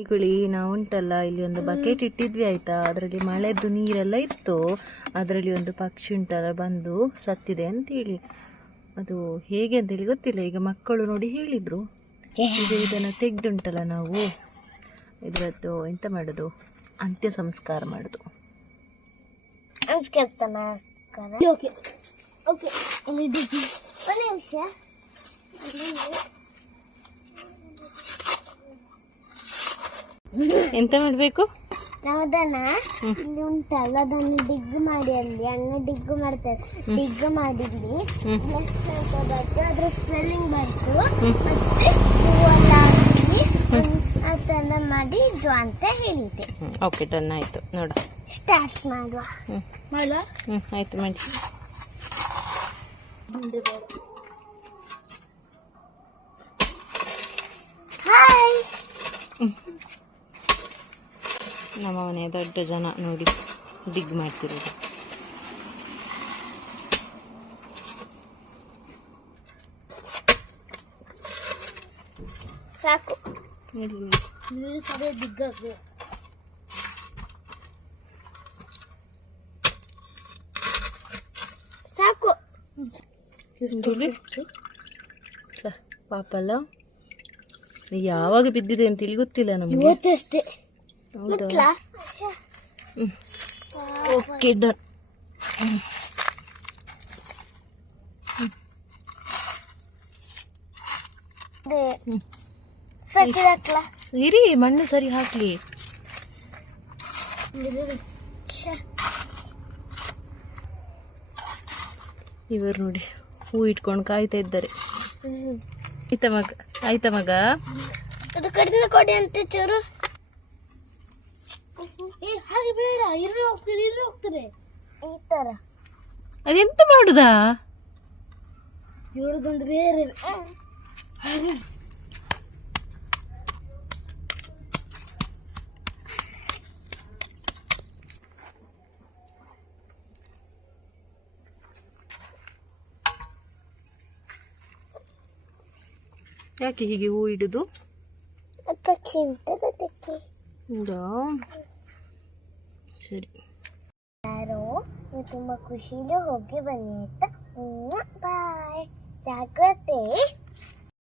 ಈಗುಳಿ ನಾವು ಉಂಟಲ್ಲ, ಇಲ್ಲಿ ಒಂದು ಬಕೆಟ್ ಇಟ್ಟಿದ್ವಿ ಆಯ್ತಾ, ಅದರಲ್ಲಿ ಮಳೆದ್ದು ನೀರೆಲ್ಲ ಇತ್ತು. ಅದರಲ್ಲಿ ಒಂದು ಪಕ್ಷಿ ಉಂಟಲ್ಲ ಬಂದು ಸತ್ತಿದೆ ಅಂತೇಳಿ. ಅದು ಹೇಗೆ ಅಂತೇಳಿ ಗೊತ್ತಿಲ್ಲ. ಈಗ ಮಕ್ಕಳು ನೋಡಿ ಹೇಳಿದ್ರು. ಈಗ ಇದನ್ನು ತೆಗೆದುಂಟಲ್ಲ ನಾವು, ಇದರದ್ದು ಎಂತ ಮಾಡೋದು, ಅಂತ್ಯ ಸಂಸ್ಕಾರ ಮಾಡೋದು. ಎಂತ ಮಾಡಬೇಕು ನಾವು ಅದನ್ನ ಇಲ್ಲಿ ಉಂಟಲ್ಲ, ಅದನ್ನು ಡಿಗ್ ಮಾಡಿ, ಅಲ್ಲಿ ಅಣ್ಣ ಡಿಗ್ ಮಾಡ್ತಾರೆ. ಡಿಗ್ ಮಾಡಿದ್ವಿ, ಅದ್ರ ಸ್ಮೆಲ್ಲಿಂಗ್ ಬಂತು. ಮತ್ತೆ ಹೂವೆಲ್ಲ ಹಾಕಿ ಅದನ್ನ ಮಾಡಿ ಇದು ಅಂತ ಹೇಳಿದ್ದೆ. ಓಕೆ, ಡನ್ ಆಯ್ತು. ನೋಡ, ಸ್ಟಾರ್ಟ್ ಮಾಡುವ. ಆಯ್ತು ಮಾಡಿ. ಹಾಯ್. ನಮ್ಮ ಮನೆ ದೊಡ್ಡ ಜನ ನೋಡಿ ಡಿಗ್ ಮಾಡ್ತಿರೋದು. ಸಾಕು, ಸರಿ ಡಿಗ್ ಸಾಕು. ಪಾಪಲ್ಲ ಯಾವಾಗ ಬಿದ್ದಿದೆ ಅಂತ ಇಲ್ಲಿ ಗೊತ್ತಿಲ್ಲ ನಮಗೆ. ಇವತ್ತಷ್ಟೇ. ಹೌದಾ? Okay, done. ಇರಿ, ಮಣ್ಣು ಸರಿ ಹಾಕ್ಲಿ. ಇವರು ನೋಡಿ ಹೂ ಇಟ್ಕೊಂಡು ಕಾಯ್ತಾ ಇದ್ದಾರೆ. ಆಯ್ತಾ ಮಗ? ಅದು ಕಡಿಮೆ ಕೊಡಿ ಅಂತ ಚೂರು. ಹಾಗೆ ಬೇಡ, ಇರುವೆ ಹೋಗ್ತದೆ ಈ ತರ. ಅದೆಂತ ಮಾಡುದಾ? ಇರೋದೊಂದು ಬೇರೆ. ಯಾಕೆ ಹೀಗೆ ಹೂ ಇಡುದು? ಪಕ್ಷಿ ಉಂಟದ ಅದಕ್ಕೆ. ಹೌದಾ? ಸರಿ. ಯಾರೋ ನೀವು ತುಂಬ ಖುಷಿಲಿ ಹೋಗಿ ಬನ್ನಿ ಆಯ್ತಾ. ಬಾಯ್. ಜಾಗ್ರತೆ.